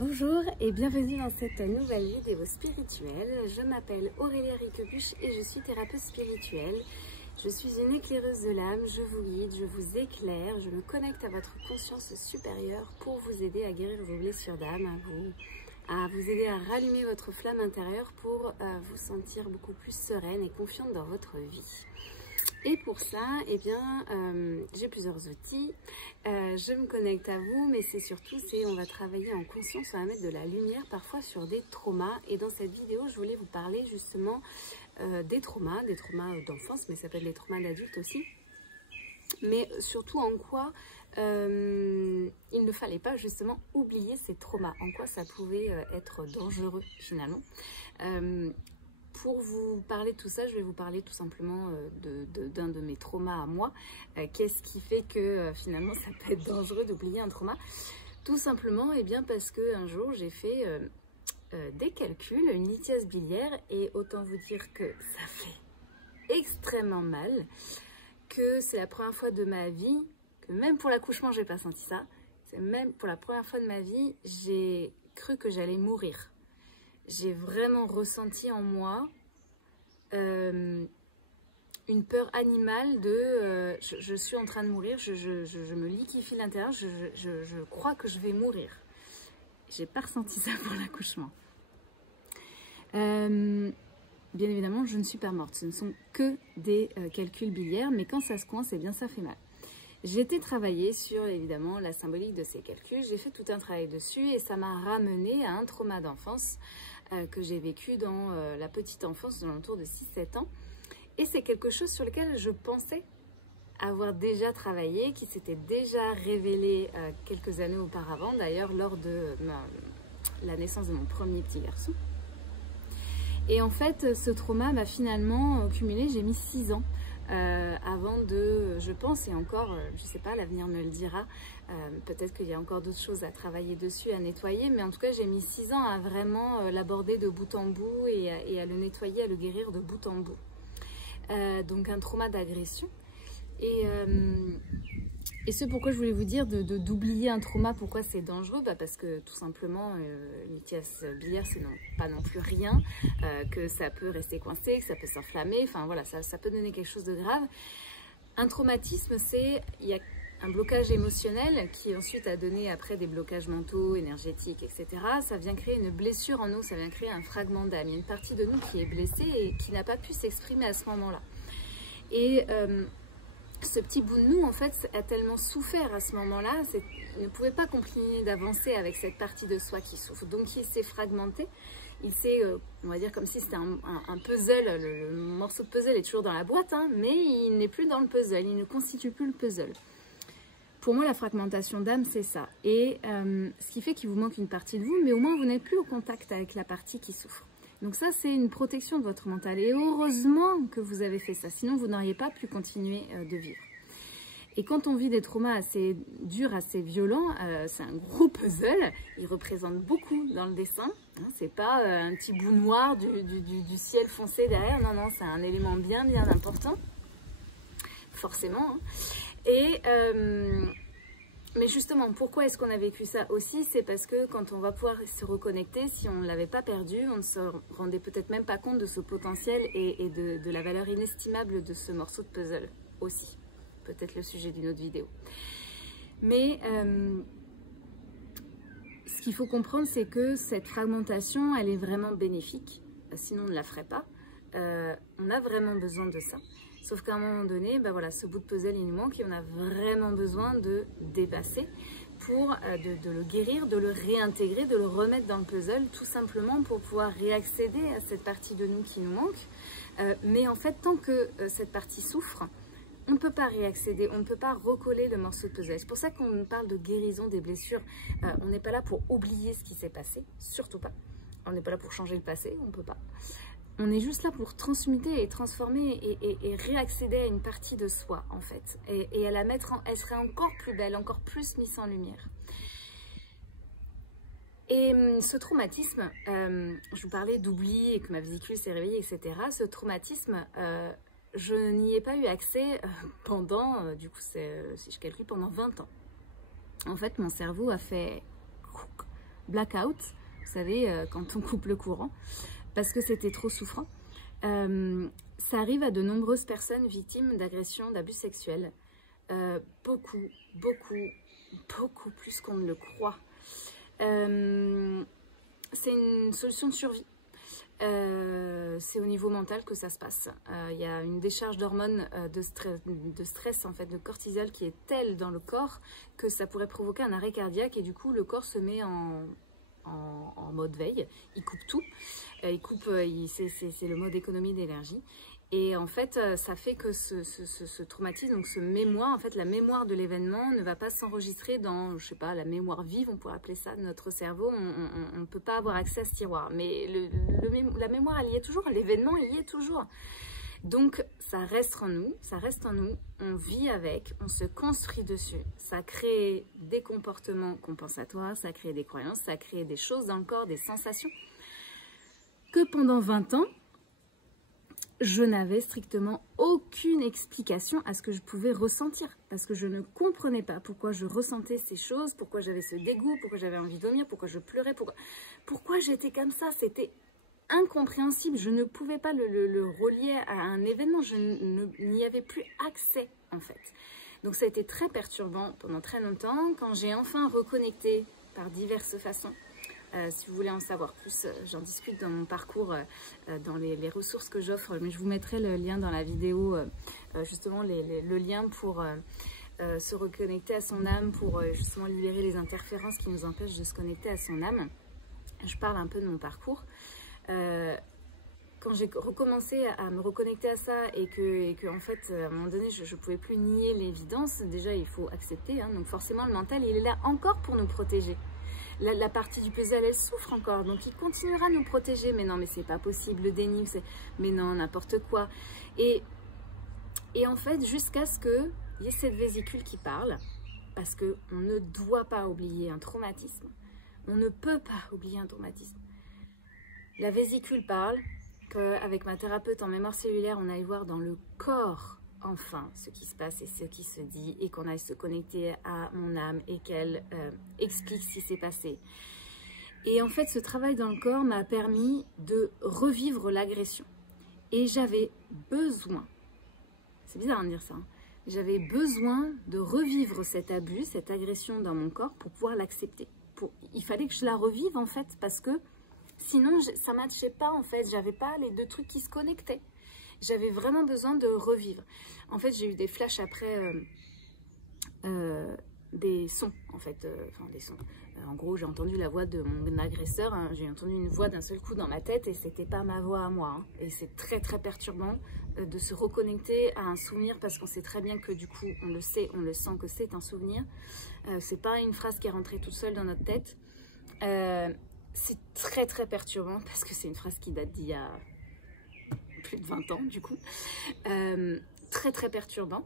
Bonjour et bienvenue dans cette nouvelle vidéo spirituelle. Je m'appelle Aurélie Riquebuche et je suis thérapeute spirituelle. Je suis une éclaireuse de l'âme, je vous guide, je vous éclaire, je me connecte à votre conscience supérieure pour vous aider à guérir vos blessures d'âme, à vous aider à rallumer votre flamme intérieure pour vous sentir beaucoup plus sereine et confiante dans votre vie. Et pour ça, eh bien, j'ai plusieurs outils. Je me connecte à vous, mais c'est surtout, on va travailler en conscience, on va mettre de la lumière parfois sur des traumas. Et dans cette vidéo, je voulais vous parler justement des traumas d'enfance, mais ça peut être des traumas d'adultes aussi. Mais surtout en quoi il ne fallait pas justement oublier ces traumas, en quoi ça pouvait être dangereux finalement. Pour vous parler de tout ça, je vais vous parler tout simplement d'un de mes traumas à moi. Qu'est-ce qui fait que finalement ça peut être dangereux d'oublier un trauma? Tout simplement eh bien, parce qu'un jour j'ai fait des calculs, une lithiase biliaire, et autant vous dire que ça fait extrêmement mal, que c'est la première fois de ma vie, que même pour l'accouchement j'ai pas senti ça, c'est même pour la première fois de ma vie, j'ai cru que j'allais mourir. J'ai vraiment ressenti en moi une peur animale de je suis en train de mourir, je me liquéfie l'intérieur, je crois que je vais mourir. J'ai pas ressenti ça pour l'accouchement. Bien évidemment, je ne suis pas morte, ce ne sont que des calculs biliaires, mais quand ça se coince, eh bien ça fait mal. J'ai été travailler sur évidemment la symbolique de ces calculs, j'ai fait tout un travail dessus et ça m'a ramené à un trauma d'enfance que j'ai vécu dans la petite enfance, dans l'entour de 6-7 ans. Et c'est quelque chose sur lequel je pensais avoir déjà travaillé, qui s'était déjà révélé quelques années auparavant, d'ailleurs lors de la naissance de mon premier petit garçon. Et en fait, ce trauma m'a finalement cumulé, j'ai mis 6 ans. Avant de, je pense, et encore, je ne sais pas, l'avenir me le dira, peut-être qu'il y a encore d'autres choses à travailler dessus, à nettoyer, mais en tout cas j'ai mis 6 ans à vraiment l'aborder de bout en bout et à le nettoyer, à le guérir de bout en bout. Donc un trauma d'agression. Et ce pourquoi je voulais vous dire d'oublier un trauma, pourquoi c'est dangereux, parce que tout simplement, une lithiase biliaire, c'est pas non plus rien, que ça peut rester coincé, que ça peut s'enflammer, enfin voilà, ça peut donner quelque chose de grave. Un traumatisme, il y a un blocage émotionnel qui ensuite a donné après des blocages mentaux, énergétiques, etc. Ça vient créer une blessure en nous, ça vient créer un fragment d'âme. Il y a une partie de nous qui est blessée et qui n'a pas pu s'exprimer à ce moment-là. Et ce petit bout de nous, en fait, a tellement souffert à ce moment-là, il ne pouvait pas continuer d'avancer avec cette partie de soi qui souffre. Donc, il s'est fragmenté, il s'est, on va dire comme si c'était un puzzle, le morceau de puzzle est toujours dans la boîte, hein, mais il n'est plus dans le puzzle, il ne constitue plus le puzzle. Pour moi, la fragmentation d'âme, c'est ça. Et ce qui fait qu'il vous manque une partie de vous, mais au moins, vous n'êtes plus au contact avec la partie qui souffre. Donc ça, c'est une protection de votre mental. Et heureusement que vous avez fait ça, sinon vous n'auriez pas pu continuer de vivre. Et quand on vit des traumas assez durs, assez violents, c'est un gros puzzle. Il représente beaucoup dans le dessin. Hein, c'est pas un petit bout noir du ciel foncé derrière. Non, non, c'est un élément bien, bien important. Forcément. Hein. Et... mais justement, pourquoi est-ce qu'on a vécu ça aussi? C'est parce que quand on va pouvoir se reconnecter, si on ne l'avait pas perdu, on ne se rendait peut-être même pas compte de ce potentiel et de la valeur inestimable de ce morceau de puzzle aussi. Peut-être le sujet d'une autre vidéo. Mais ce qu'il faut comprendre, c'est que cette fragmentation, elle est vraiment bénéfique. Sinon, on ne la ferait pas. On a vraiment besoin de ça. Sauf qu'à un moment donné, voilà, ce bout de puzzle, il nous manque et on a vraiment besoin de dépasser pour de le guérir, de le réintégrer, de le remettre dans le puzzle, tout simplement pour pouvoir réaccéder à cette partie de nous qui nous manque. Mais en fait, tant que cette partie souffre, on ne peut pas réaccéder, on ne peut pas recoller le morceau de puzzle. C'est pour ça qu'on parle de guérison des blessures. On n'est pas là pour oublier ce qui s'est passé, surtout pas. On n'est pas là pour changer le passé, on ne peut pas. On est juste là pour transmuter et transformer et réaccéder à une partie de soi, en fait. Et à la mettre elle serait encore plus belle, encore plus mise en lumière. Et ce traumatisme, je vous parlais d'oubli et que ma vésicule s'est réveillée, etc. Ce traumatisme, je n'y ai pas eu accès pendant, du coup, si je calcule, pendant 20 ans. En fait, mon cerveau a fait blackout, vous savez, quand on coupe le courant, parce que c'était trop souffrant. Ça arrive à de nombreuses personnes victimes d'agressions, d'abus sexuels. Beaucoup plus qu'on ne le croit. C'est une solution de survie. C'est au niveau mental que ça se passe. Il y a une décharge d'hormones de stress, en fait, de cortisol qui est telle dans le corps que ça pourrait provoquer un arrêt cardiaque et du coup le corps se met en mode veille. Il coupe tout. C'est le mode économie d'énergie. Et en fait, ça fait que ce traumatisme, donc ce mémoire, en fait, la mémoire de l'événement ne va pas s'enregistrer dans, je sais pas, la mémoire vive, on pourrait appeler ça, de notre cerveau. On ne peut pas avoir accès à ce tiroir. Mais la mémoire, elle y est toujours, l'événement, il y est toujours. Donc, ça reste en nous, on vit avec, on se construit dessus. Ça crée des comportements compensatoires, ça crée des croyances, ça crée des choses dans le corps, des sensations. Que pendant 20 ans, je n'avais strictement aucune explication à ce que je pouvais ressentir. Parce que je ne comprenais pas pourquoi je ressentais ces choses, pourquoi j'avais ce dégoût, pourquoi j'avais envie de vomir, pourquoi je pleurais, pourquoi j'étais comme ça. C'était incompréhensible. Je ne pouvais pas le relier à un événement. Je n'y avais plus accès, en fait. Donc ça a été très perturbant pendant très longtemps. Quand j'ai enfin reconnecté par diverses façons, si vous voulez en savoir plus, j'en discute dans mon parcours, dans les ressources que j'offre, mais je vous mettrai le lien dans la vidéo, justement le lien pour se reconnecter à son âme, pour justement libérer les interférences qui nous empêchent de se connecter à son âme. Je parle un peu de mon parcours. Quand j'ai recommencé à me reconnecter à ça et que en fait, à un moment donné, je ne pouvais plus nier l'évidence, déjà il faut accepter, hein, donc forcément le mental, il est là encore pour nous protéger. La partie du puzzle, elle souffre encore, donc il continuera à nous protéger. Mais non, mais c'est pas possible, le déni, mais non, n'importe quoi. Et en fait, jusqu'à ce qu'il y ait cette vésicule qui parle, parce qu'on ne doit pas oublier un traumatisme. On ne peut pas oublier un traumatisme. La vésicule parle qu'avec ma thérapeute en mémoire cellulaire, on aille voir dans le corps, enfin, ce qui se passe et ce qui se dit, et qu'on aille se connecter à mon âme et qu'elle explique ce qui s'est passé. Et en fait, ce travail dans le corps m'a permis de revivre l'agression. Et j'avais besoin, c'est bizarre de dire ça, hein, j'avais besoin de revivre cet abus, cette agression dans mon corps pour pouvoir l'accepter. Il fallait que je la revive en fait, parce que sinon ça ne matchait pas en fait, j'avais pas les deux trucs qui se connectaient. J'avais vraiment besoin de revivre. En fait, j'ai eu des flashs après, des sons, en fait, enfin des sons. En gros, j'ai entendu la voix de mon agresseur, hein, j'ai entendu une voix d'un seul coup dans ma tête et c'était pas ma voix à moi. Hein. Et c'est très très perturbant de se reconnecter à un souvenir parce qu'on sait très bien que du coup, on le sait, on le sent que c'est un souvenir. C'est pas une phrase qui est rentrée toute seule dans notre tête. C'est très très perturbant parce que c'est une phrase qui date d'il y a plus de 20 ans du coup, très très perturbant,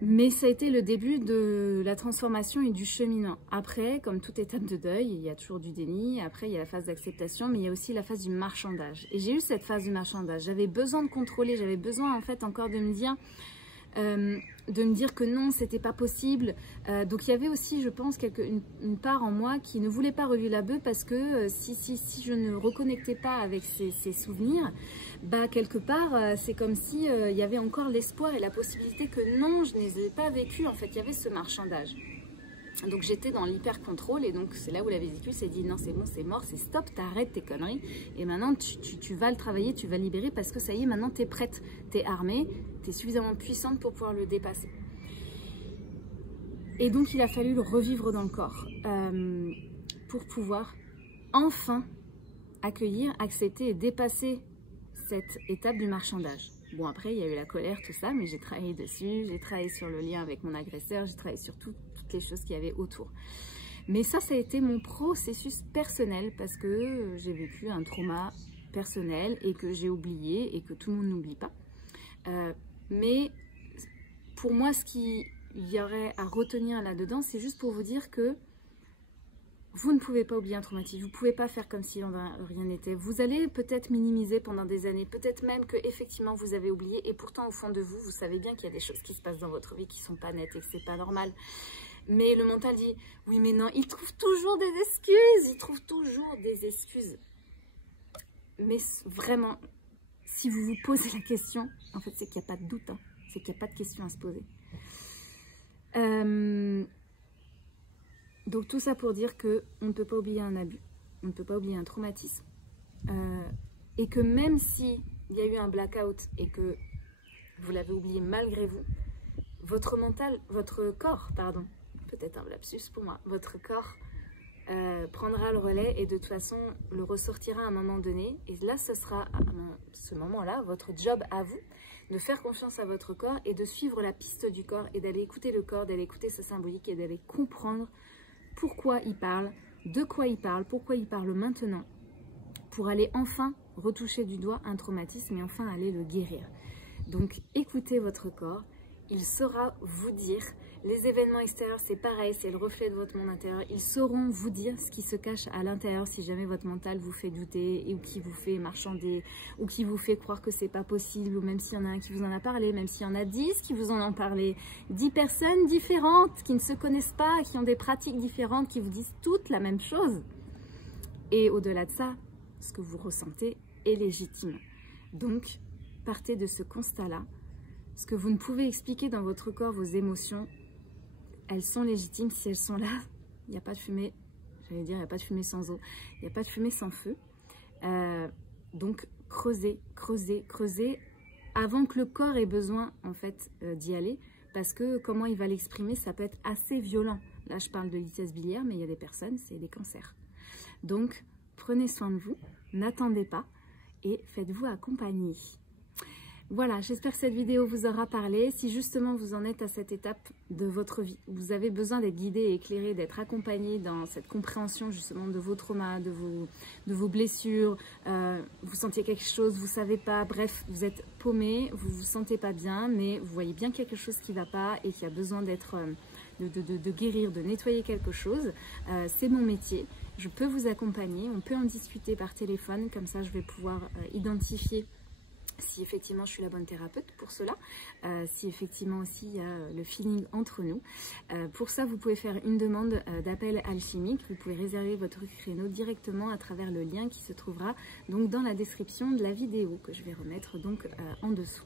mais ça a été le début de la transformation et du cheminement. Après, comme toute étape de deuil, il y a toujours du déni, après il y a la phase d'acceptation, mais il y a aussi la phase du marchandage, et j'ai eu cette phase du marchandage, j'avais besoin de contrôler, j'avais besoin en fait encore de me dire que non, c'était pas possible. Donc il y avait aussi, je pense, une part en moi qui ne voulait pas revivre la bœuf parce que si je ne reconnectais pas avec ces souvenirs, bah quelque part, c'est comme si il y avait encore l'espoir et la possibilité que non, je ne les ai pas vécus. En fait, il y avait ce marchandage. Donc j'étais dans l'hyper-contrôle et donc c'est là où la vésicule s'est dit non, c'est bon, c'est mort, c'est stop, t'arrêtes tes conneries et maintenant tu vas le travailler, tu vas libérer parce que ça y est, maintenant t'es prête, t'es armée, t'es suffisamment puissante pour pouvoir le dépasser. Et donc il a fallu le revivre dans le corps pour pouvoir enfin accueillir, accepter et dépasser cette étape du marchandage. Bon, après il y a eu la colère, tout ça, mais j'ai travaillé dessus, j'ai travaillé sur le lien avec mon agresseur, j'ai travaillé sur toutes les choses qu'il y avait autour. Mais ça a été mon processus personnel parce que j'ai vécu un trauma personnel et que j'ai oublié et que tout le monde n'oublie pas. Mais pour moi, ce qu'il y aurait à retenir là-dedans, c'est juste pour vous dire que vous ne pouvez pas oublier un traumatisme, vous ne pouvez pas faire comme si rien n'était. Vous allez peut-être minimiser pendant des années, peut-être même que effectivement vous avez oublié et pourtant au fond de vous, vous savez bien qu'il y a des choses qui se passent dans votre vie qui ne sont pas nettes et que ce n'est pas normal. Mais le mental dit, oui mais non, il trouve toujours des excuses, il trouve toujours des excuses. Mais vraiment, si vous vous posez la question, en fait c'est qu'il n'y a pas de doute, hein, c'est qu'il n'y a pas de question à se poser. Donc tout ça pour dire qu'on ne peut pas oublier un abus, on ne peut pas oublier un traumatisme. Et que même s'il y a eu un blackout et que vous l'avez oublié malgré vous, votre corps, pardon, peut-être un lapsus pour moi, votre corps prendra le relais et de toute façon le ressortira à un moment donné. Et là, ce sera à ce moment-là votre job à vous, de faire confiance à votre corps et de suivre la piste du corps et d'aller écouter le corps, d'aller écouter sa symbolique et d'aller comprendre pourquoi il parle, de quoi il parle, pourquoi il parle maintenant, pour aller enfin retoucher du doigt un traumatisme et enfin aller le guérir. Donc écoutez votre corps, il saura vous dire, les événements extérieurs c'est pareil, c'est le reflet de votre monde intérieur, ils sauront vous dire ce qui se cache à l'intérieur si jamais votre mental vous fait douter ou qui vous fait marchander ou qui vous fait croire que c'est pas possible, ou même s'il y en a un qui vous en a parlé, même s'il y en a 10 qui vous en ont parlé, 10 personnes différentes qui ne se connaissent pas, qui ont des pratiques différentes, qui vous disent toutes la même chose. Et au-delà de ça, ce que vous ressentez est légitime. Donc, partez de ce constat-là. Ce que vous ne pouvez expliquer dans votre corps, vos émotions, elles sont légitimes. Si elles sont là, il n'y a pas de fumée. J'allais dire, il n'y a pas de fumée sans eau. Il n'y a pas de fumée sans feu. Donc, creusez, creusez, creusez avant que le corps ait besoin, en fait, d'y aller. Parce que comment il va l'exprimer, ça peut être assez violent. Là, je parle de litiase biliaire, mais il y a des personnes, c'est des cancers. Donc, prenez soin de vous, n'attendez pas et faites-vous accompagner. Voilà, j'espère que cette vidéo vous aura parlé. Si justement vous en êtes à cette étape de votre vie, vous avez besoin d'être guidé et éclairé, d'être accompagné dans cette compréhension justement de vos traumas, de vos blessures, vous sentiez quelque chose, vous ne savez pas, bref, vous êtes paumé, vous ne vous sentez pas bien, mais vous voyez bien quelque chose qui ne va pas et qui a besoin d'être... de guérir, de nettoyer quelque chose, c'est mon métier. Je peux vous accompagner, on peut en discuter par téléphone, comme ça je vais pouvoir identifier si effectivement je suis la bonne thérapeute pour cela, si effectivement aussi il y a le feeling entre nous. Pour ça, vous pouvez faire une demande d'appel alchimique, vous pouvez réserver votre créneau directement à travers le lien qui se trouvera donc dans la description de la vidéo que je vais remettre donc en dessous.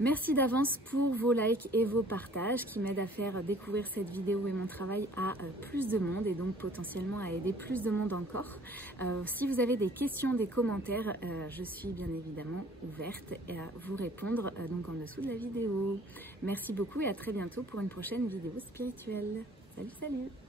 Merci d'avance pour vos likes et vos partages qui m'aident à faire découvrir cette vidéo et mon travail à plus de monde et donc potentiellement à aider plus de monde encore. Si vous avez des questions, des commentaires, je suis bien évidemment ouverte à vous répondre donc en dessous de la vidéo. Merci beaucoup et à très bientôt pour une prochaine vidéo spirituelle. Salut, salut!